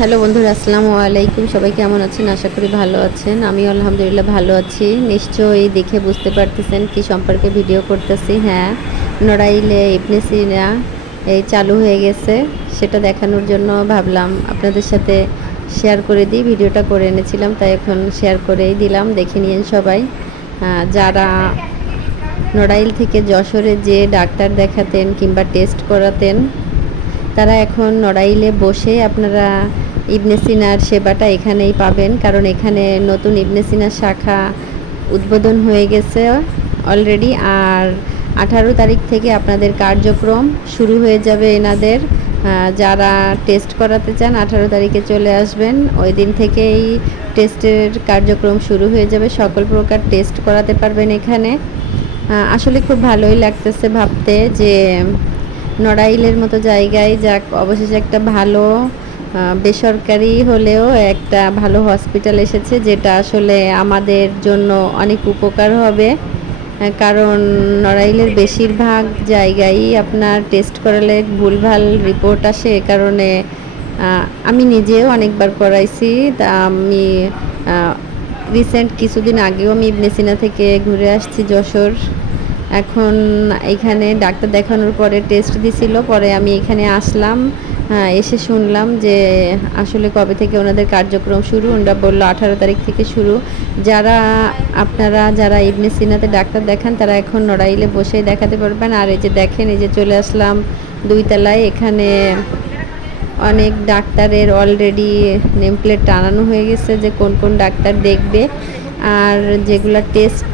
Hello বন্ধুরা, আসসালামু আলাইকুম। সবাই কেমন আছেন? আশা করি ভালো আছেন। আমি আলহামদুলিল্লাহ ভালো আছি। নিশ্চয়ই দেখে বুঝতে পারতেছেন কি সম্পর্কে ভিডিও করতেছি। হ্যাঁ, নড়াইলে ইবনে সিনা এই চালু হয়ে গেছে, সেটা দেখানোর জন্য ভাবলাম আপনাদের সাথে শেয়ার করে দিই। ভিডিওটা করে এনেছিলাম, তাই এখন শেয়ার করেই দিলাম, দেখে নিয়েন সবাই। যারা নড়াইল থেকে যশোরে যে ডাক্তার দেখাতেন কিংবা টেস্ট করাতেন, তারা এখন নড়াইলে বসে আপনারা ইবনে সিনার সেবাটা এখানেই পাবেন, কারণ এখানে নতুন ইবনে সিনার শাখা উদ্বোধন হয়ে গেছে অলরেডি। আর 18 তারিখ থেকে আপনাদের কার্যক্রম শুরু হয়ে যাবে এনাদের। যারা টেস্ট করাতে চান 18 তারিখে চলে আসবেন, ওই দিন থেকেই টেস্টের কার্যক্রম শুরু হয়ে যাবে। সকল প্রকার টেস্ট করাতে পারবেন এখানে। আসলে খুব ভালোই লাগতেছে ভাবতে যে নড়াইলের মতো জায়গায় যাক অবশেষে একটা ভালো বেসরকারি হলেও একটা ভালো হসপিটাল এসেছে, যেটা আসলে আমাদের জন্য অনেক উপকার হবে। কারণ নড়াইলের বেশিরভাগ জায়গায় আপনার টেস্ট করালে ভুলভাল রিপোর্ট আসে। এ কারণে আমি নিজেও অনেকবার করাইছি। তা আমি রিসেন্ট কিছুদিন আগেও আমি ইবনে সিনা থেকে ঘুরে আসছি যশোর। এখন এখানে ডাক্তার দেখানোর পরে টেস্ট দিছিল, পরে আমি এখানে আসলাম। এসে শুনলাম যে আসলে কবে থেকে ওনাদের কার্যক্রম শুরু। ওনারা বললো 18 তারিখ থেকে শুরু। যারা ইবনে সিনাতে ডাক্তার দেখান, তারা এখন নড়াইলে বসেই দেখাতে পারবেন। আর এই যে দেখেন, এই যে চলে আসলাম 2 তলায়। এখানে অনেক ডাক্তারের অলরেডি নেম প্লেট টানানো হয়ে গেছে যে কোন কোন ডাক্তার দেখবে, আর যেগুলো টেস্ট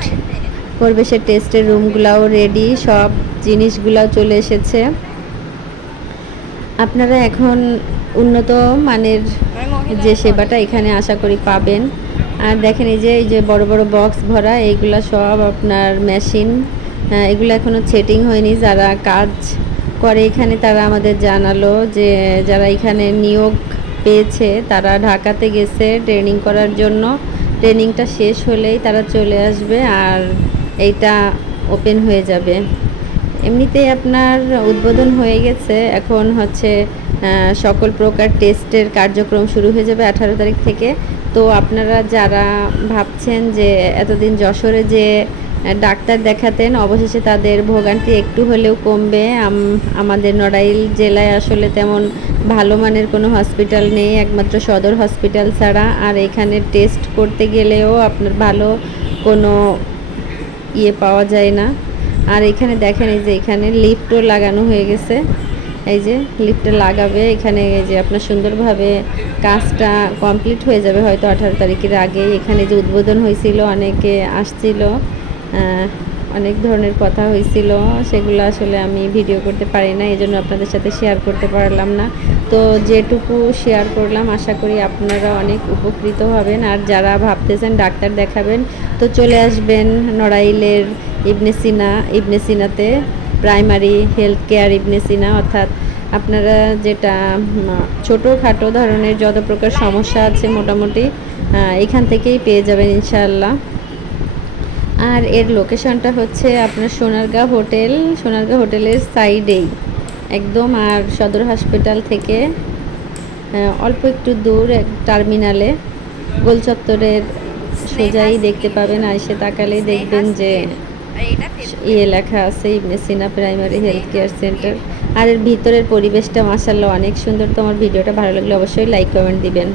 করবে সে টেস্টের রুমগুলাও রেডি, সব জিনিসগুলাও চলে এসেছে। আপনারা এখন উন্নত মানের যে সেবাটা এখানে আশা করি পাবেন। আর দেখেন এই যে বড় বড় বক্স ভরা, এইগুলা সব আপনার মেশিন। এগুলো এখনও সেটিং হয়নি। যারা কাজ করে এখানে তারা আমাদের জানালো যে যারা এখানে নিয়োগ পেয়েছে তারা ঢাকাতে গেছে ট্রেনিং করার জন্য। ট্রেনিংটা শেষ হলেই তারা চলে আসবে আর এইটা ওপেন হয়ে যাবে। এমনিতেই আপনার উদ্বোধন হয়ে গেছে, এখন হচ্ছে সকল প্রকার টেস্টের কার্যক্রম শুরু হয়ে যাবে 18 তারিখ থেকে। তো আপনারা যারা ভাবছেন যে এতদিন যশোরে যে ডাক্তার দেখাতেন, অবশেষে তাদের ভোগান্তি একটু হলেও কমবে। আমাদের নড়াইল জেলায় আসলে তেমন ভালো মানের কোনো হসপিটাল নেই, একমাত্র সদর হসপিটাল ছাড়া। আর এখানে টেস্ট করতে গেলেও আপনার ভালো কোনো পাওয়া যায় না। আর এখানে দেখেন, এই যে এখানে লিফটও লাগানো হয়ে গেছে। এই যে লিফটটা লাগাবে এখানে, এই যে আপনার সুন্দরভাবে কাজটা কমপ্লিট হয়ে যাবে হয়তো 18 তারিখের আগে। এখানে যে উদ্বোধন হয়েছিল, অনেকে আসছিল, অনেক ধরনের কথা হয়েছিল, সেগুলো আসলে আমি ভিডিও করতে পারি না, এই জন্য আপনাদের সাথে শেয়ার করতে পারলাম না। তো যেটুকু শেয়ার করলাম আশা করি আপনারা অনেক উপকৃত হবেন। আর যারা ভাবতেছেন ডাক্তার দেখাবেন, তো চলে আসবেন নড়াইলের ইবনে সিনাতে, প্রাইমারি হেলথ কেয়ার ইবনে সিনা। অর্থাৎ আপনারা যেটা ছোটোখাটো ধরনের যত প্রকার সমস্যা আছে মোটামুটি এখান থেকেই পেয়ে যাবেন ইনশাআল্লাহ। আর এর লোকেশনটা হচ্ছে আপনার সোনারগাঁও হোটেলের সাইডেই একদম। আর সদর হসপিটাল থেকে অল্প একটু দূর টার্মিনালে গোলচত্বরের সোজাই দেখতে পাবেন। এসে তাকালেই দেখবেন যে লেখা আছে ইবনে সিনা প্রাইমারি হেলথ কেয়ার সেন্টার। আর এর ভিতরের পরিবেশটা মাশাআল্লাহ অনেক সুন্দর। তো আমার ভিডিওটা ভালো লাগলে অবশ্যই লাইক কমেন্ট দিবেন।